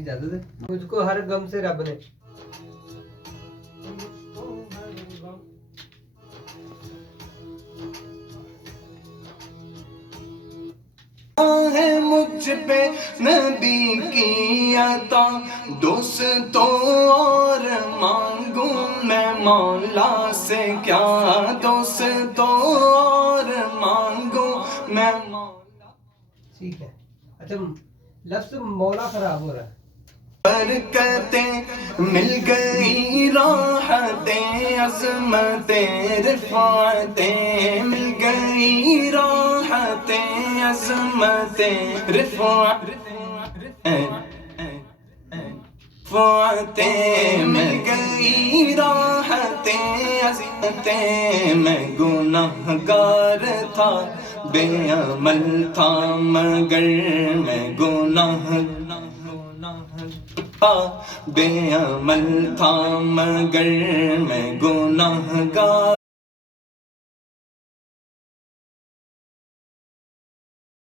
اجازت ہے مجھ کو ہر غم سے رب نے ہے مجھ پہ نبی کی عطا دوستوں اور مانگوں میں مولا سے کیا دوستوں اور مانگوں میں مولا ٹھیک ہے اچھا لفظ مولا خراب ہو رہا ہے برکتیں مل گئی راحتیں عظمتیں رفعتیں مل گئی راحتیں عظمتیں رفعتیں مل گئی راحتیں عظمتیں میں گناہگار تھا بے عمل تھا مگر میں بے عمل تھا مگر میں گناہگار